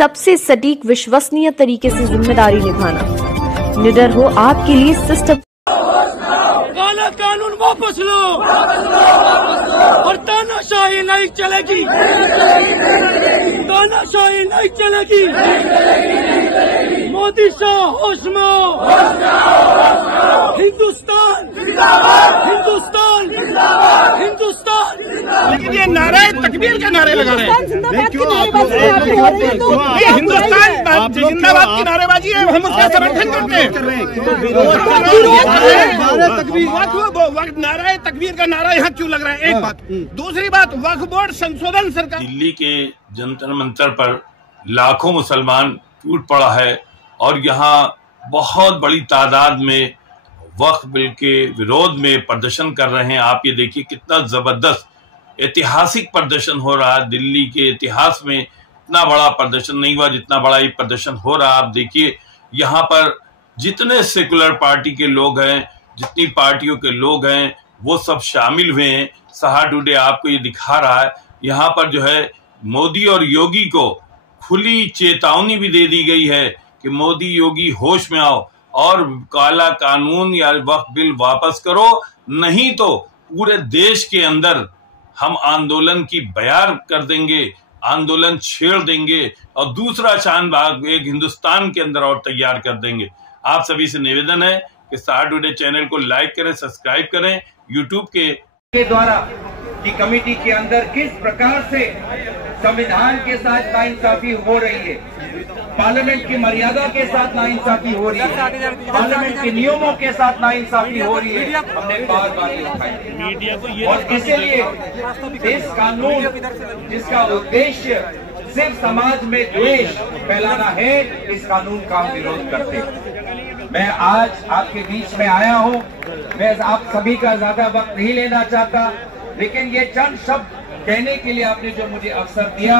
सबसे सटीक विश्वसनीय तरीके से जिम्मेदारी निभाना। निडर हो आपके लिए सिस्टम। काला कानून वापस लो और तानाशाही नहीं चलेगी, तानाशाही नहीं चलेगी। मोदी शाह होश में आओ। हिंदुस्तान हिंदुस्तान हिंदुस्तान। लेकिन ये नारे तकबीर के नारे लगा रहे हैं। हिंदुस्तान जिंदाबाद की नारेबाजी है, हम उसका समर्थन करते हैं। नारा तकबीर का नारा यहाँ क्यों लग रहा है? एक बात। दूसरी बात, वक्फ बोर्ड संशोधन सरकार। दिल्ली के जंतर मंतर पर लाखों मुसलमान टूट पड़ा है और यहाँ बहुत बड़ी तादाद में वक्फ बिल के विरोध में प्रदर्शन कर रहे हैं। आप ये देखिए कितना जबरदस्त ऐतिहासिक प्रदर्शन हो रहा है। दिल्ली के इतिहास में इतना बड़ा प्रदर्शन नहीं हुआ जितना बड़ा ये प्रदर्शन हो रहा है। आप देखिए यहाँ पर जितने सेकुलर पार्टी के लोग हैं, जितनी पार्टियों के लोग हैं, वो सब शामिल हुए हैं। सहा टुडे आपको ये दिखा रहा है। यहाँ पर जो है मोदी और योगी को खुली चेतावनी भी दे दी गई है कि मोदी योगी होश में आओ और काला कानून या वक्फ बिल वापस करो, नहीं तो पूरे देश के अंदर हम आंदोलन की बयान कर देंगे, आंदोलन छेड़ देंगे और दूसरा शान बाग एक हिंदुस्तान के अंदर और तैयार कर देंगे। आप सभी से निवेदन है कि सहा टुडे चैनल को लाइक करें, सब्सक्राइब करें। यूट्यूब के द्वारा की कमेटी के अंदर किस प्रकार से संविधान के साथ नाइंसाफी हो रही है, पार्लियामेंट की मर्यादा के साथ नाइंसाफी हो रही है, पार्लियामेंट के नियमों के साथ नाइंसाफी हो रही है, हमने बार बार दिखाई। और इसलिए इस कानून जिसका उद्देश्य सिर्फ समाज में द्वेष फैलाना है, इस कानून का हम विरोध करते हैं। मैं आज आपके बीच में आया हूं। मैं आप सभी का ज्यादा वक्त नहीं लेना चाहता, लेकिन ये चंद शब्द कहने के लिए आपने जो मुझे अवसर दिया,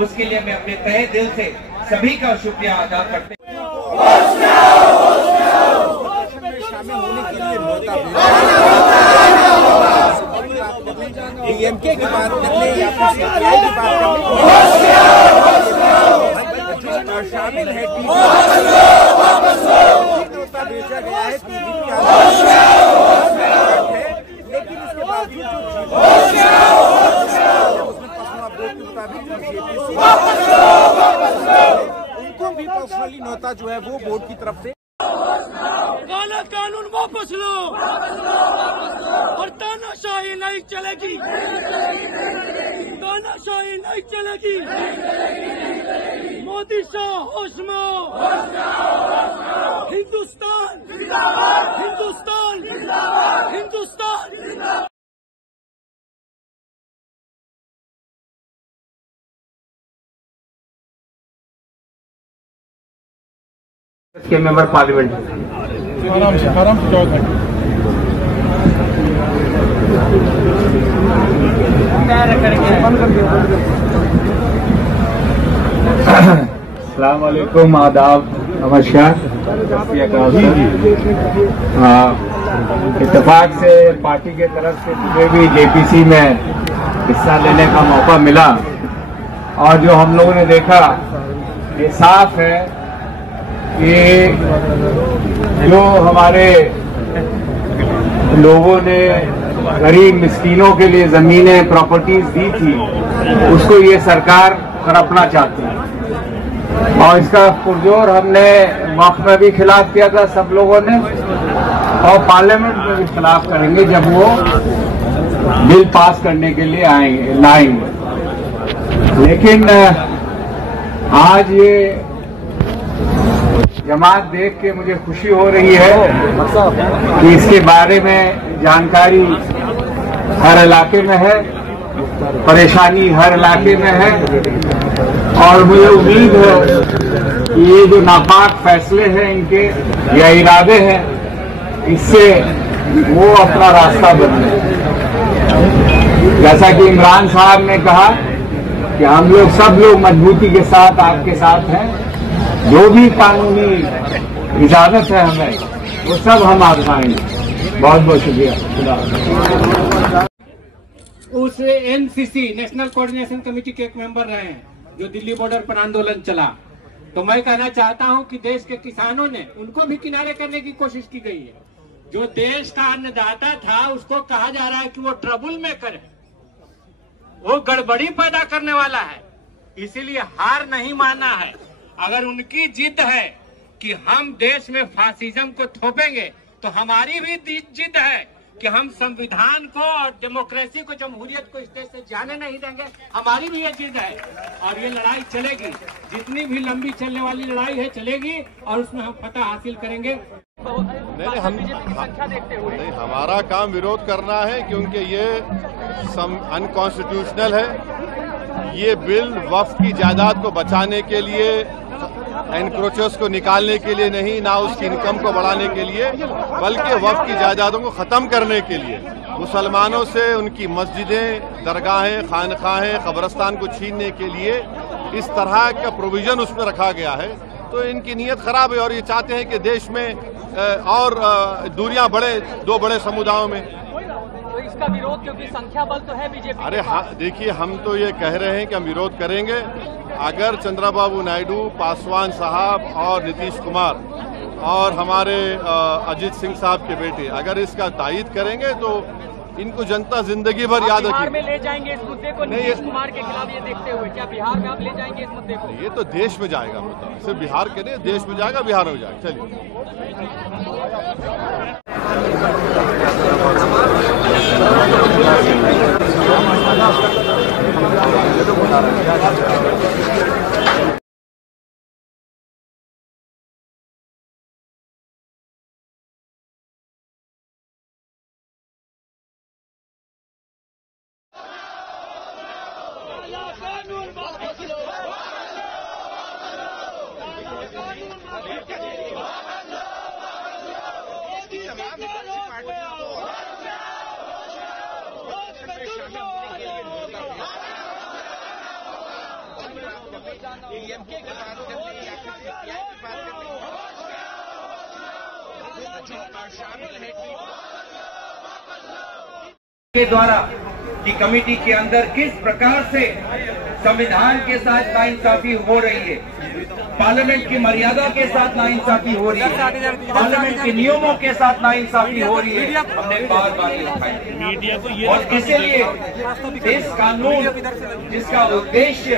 उसके लिए मैं अपने तहे दिल से सभी का शुक्रिया अदा करते हैं। डीएमके की बात करने या सीपीआई की बात करने शामिल है, बेचा गया है लेकिन इसके बावजूद उनको भी पर्सनली नोता जो है वो बोर्ड की तरफ से। काला कानून वापस लो और तानाशाही नहीं चलेगी, तानाशाही नहीं चलेगी। मोदी शाह होश में आओ। हिंदुस्तान हिंदुस्तान हिंदुस्तान। के मेंबर पार्लियामेंट अस्सलाम वालेकुम, आदाब, नमस्कार। इत्तेफाक से पार्टी के तरफ से मुझे भी जेपीसी में हिस्सा लेने का मौका मिला और जो हम लोगों ने देखा ये साफ है कि जो हमारे लोगों ने गरीब मिस्कीनों के लिए जमीनें प्रॉपर्टीज दी थी, उसको ये सरकार हड़पना चाहती है। और इसका पुरजोर हमने वक्फ में भी खिलाफ किया था सब लोगों ने, और पार्लियामेंट में भी खिलाफ करेंगे जब वो बिल पास करने के लिए लाएंगे। लेकिन आज ये जमात देख के मुझे खुशी हो रही है कि इसके बारे में जानकारी हर इलाके में है, परेशानी हर इलाके में है, और मुझे उम्मीद है कि ये जो नापाक फैसले हैं इनके या इरादे हैं, इससे वो अपना रास्ता बदले। जैसा कि इमरान साहब ने कहा कि हम लोग सब लोग मजबूती के साथ आपके साथ हैं, जो भी कानूनी इजाजत है हमें वो सब हम आजमाएंगे। बहुत बहुत शुक्रिया। उस एनसीसी नेशनल कोऑर्डिनेशन कमेटी के एक मेंबर रहे हैं, जो दिल्ली बॉर्डर पर आंदोलन चला, तो मैं कहना चाहता हूं कि देश के किसानों ने उनको भी किनारे करने की कोशिश की गई है। जो देश का अन्नदाता था उसको कहा जा रहा है कि वो ट्रबल मेकर है, वो गड़बड़ी पैदा करने वाला है, इसीलिए हार नहीं मानना है। अगर उनकी जिद है कि हम देश में फासिज्म को थोपेंगे, तो हमारी भी जिद है कि हम संविधान को और डेमोक्रेसी को, जमहूरियत को इस देश से जाने नहीं देंगे। हमारी भी ये जिद है और ये लड़ाई चलेगी, जितनी भी लंबी चलने वाली लड़ाई है चलेगी और उसमें हम फतह हासिल करेंगे। नहीं, हमारा काम विरोध करना है क्योंकि ये अनकॉन्स्टिट्यूशनल है। ये बिल वक्फ की जायदाद को बचाने के लिए, एनक्रोचर्स को निकालने के लिए नहीं, ना उसकी इनकम को बढ़ाने के लिए, बल्कि वक्फ की जायदादों को खत्म करने के लिए, मुसलमानों से उनकी मस्जिदें, दरगाहें, खानखाहें, कब्रस्तान को छीनने के लिए इस तरह का प्रोविजन उसमें रखा गया है। तो इनकी नीयत खराब है और ये चाहते हैं कि देश में और दूरियां बढ़े दो बड़े समुदायों में। तो इसका विरोध, क्योंकि संख्या बल तो है बीजेपी। अरे हाँ, देखिए, हम तो ये कह रहे हैं कि हम विरोध करेंगे। अगर चंद्रबाबू नायडू, पासवान साहब और नीतीश कुमार और हमारे अजीत सिंह साहब के बेटे अगर इसका तायीद करेंगे तो इनको जनता जिंदगी भर याद रखेगी। बिहार में ले जाएंगे इस मुद्दे को नीतीश कुमार के खिलाफ, ये देखते हुए क्या बिहार में आप ले जाएंगे इस मुद्दे को? ये तो देश में जाएगा मुद्दा, सिर्फ बिहार के नहीं, देश में जाएगा, बिहार में जाएगा। चलिए, के द्वारा की कमेटी के अंदर किस प्रकार से संविधान के साथ नाइंसाफी हो रही है, पार्लियामेंट की मर्यादा के साथ नाइंसाफी हो रही है, पार्लियामेंट के नियमों के साथ नाइंसाफी हो रही है, हमने बार बार ये उठाई। और इसीलिए इस कानून, जिसका उद्देश्य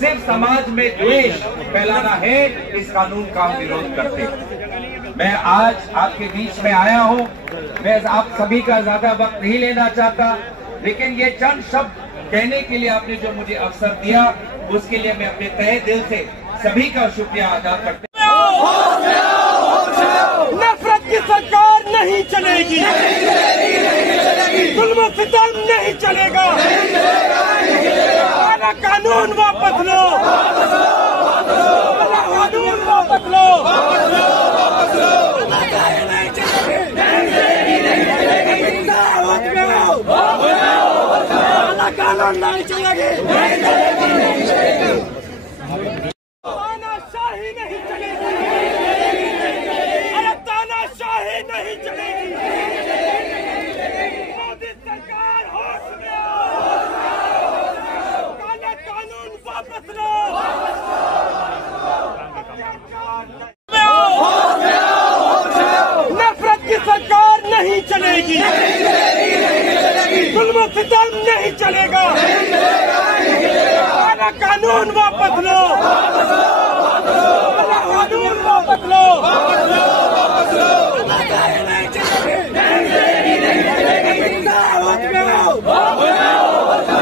सिर्फ समाज में द्वेष फैलाना है, इस कानून का हम विरोध करते हैं। मैं आज आपके बीच में आया हूं, मैं आप सभी का ज्यादा वक्त नहीं लेना चाहता, लेकिन ये चंद शब्द कहने के लिए आपने जो मुझे अवसर दिया, उसके लिए मैं अपने तहे दिल से सभी का शुक्रिया अदा करता हूं। नफरत की सरकार नहीं चलेगी, जुल्म सितम नहीं चलेगा, काला कानून वापस लो, काला कानून वापस लो, कानून नहीं चलेगी, तानाशाही नहीं चलेगी, अरे तानाशाही नहीं चलेगी। मोदी सरकार होश में आओ, काला कानून वापस लो, नफरत की सरकार नहीं चलेगी, जुल्म सितम नहीं चलेगा, काला कानून वापस लो, काला कानून वापस लो,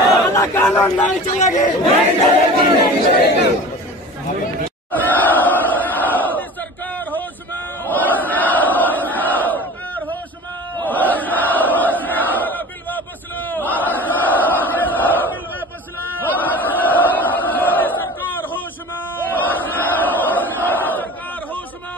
काला कानून नहीं चलेगी। सरकार होश में, सरकार होश में, बिल वापस लो, बिल वापस लो, सरकार होश में, सरकार होश में।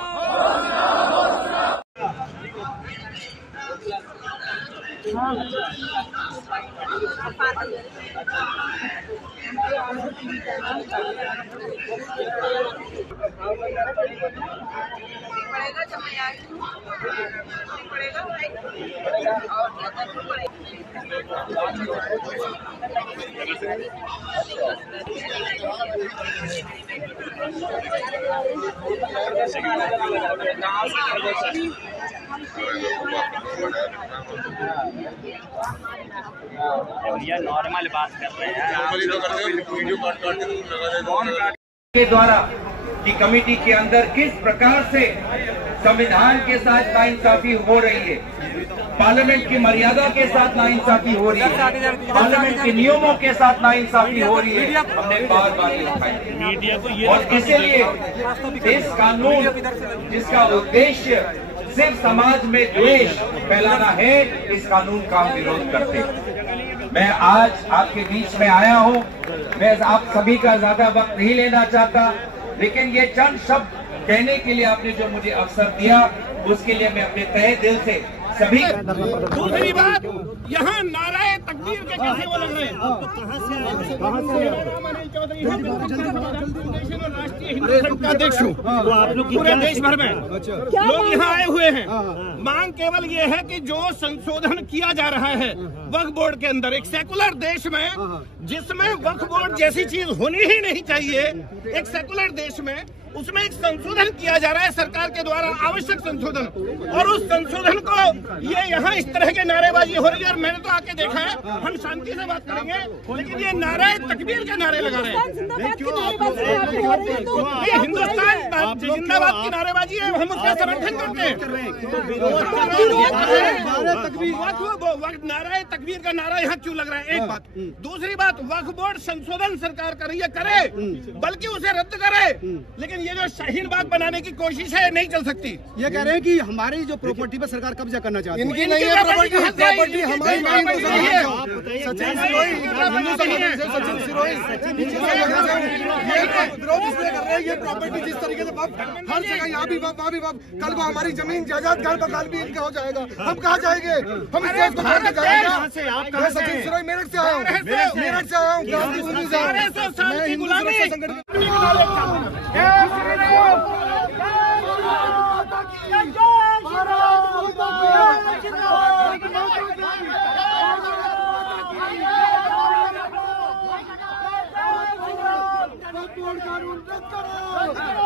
पड़ेगा जब मैं आई पड़ेगा और भैया नॉर्मल बात कर रहे हैं के द्वारा कि कमेटी के अंदर किस प्रकार से संविधान के साथ नाइंसाफी हो रही है, पार्लियामेंट की मर्यादा के साथ नाइंसाफी हो रही है, पार्लियामेंट के नियमों के साथ नाइंसाफी हो रही है, हमने बार बार दिखाई। और इसीलिए इस कानून जिसका उद्देश्य सिर्फ समाज में द्वेष फैलाना है, इस कानून का हम विरोध करते हैं। मैं आज आपके बीच में आया हूं, मैं आप सभी का ज्यादा वक्त नहीं लेना चाहता, लेकिन ये चंद शब्द कहने के लिए आपने जो मुझे अवसर दिया, उसके लिए मैं अपने तहे दिल से सभी। दूसरी बात, यहाँ नाराए तकबीर के कैसे वो लग रहे हैं? राष्ट्रीय हिंदू संघ का अध्यक्ष हूँ पूरे देश भर में। लोग यहाँ आए हुए हैं, मांग केवल ये है कि जो संशोधन किया जा रहा है वक्फ बोर्ड के अंदर, एक सेकुलर देश में जिसमें वक्फ बोर्ड जैसी चीज होनी ही नहीं चाहिए, एक सेकुलर देश में उसमें एक संशोधन किया जा रहा है सरकार के द्वारा, आवश्यक संशोधन, और उस संशोधन को ये यहाँ इस तरह के नारेबाजी हो रही है। और मैंने तो आके देखा है, हम शांति से बात करेंगे, लेकिन ये नारे तकबीर के नारे लगा रहे हैं। ये हिंदुस्तान जिंदाबाद की नारेबाजी है, हम उसका समर्थन करते हैं। नारा तकबीर का नारा यहाँ क्यों लग रहा है? एक बात। दूसरी बात, वक्फ बोर्ड संशोधन सरकार कर रही है, करे, बल्कि उसे रद्द करे, लेकिन ये जो शाहीन बाग बनाने की कोशिश है नहीं चल सकती। ये कह रहे हैं कि हमारी जो प्रॉपर्टी पर सरकार कब्जा करना चाहती है। इनकी नहीं है प्रॉपर्टी हमारी है। सचिन सिरोही विरोध इसलिए कर रहे हैं, ये प्रॉपर्टी जिस तरीके से हर जगह यहाँ भी वहाँ भी, कल को हमारी जमीन जायदाद घर बकाल भी इनका हो जाएगा, हम कहाँ जाएंगे? हम इस देश को छोड़ के जाएंगे। मैं सचिन सिरोही मेरठ से आया हूँ,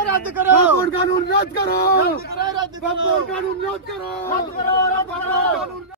रद्द करो, कानून रद्द करो, कानून रद्द करो।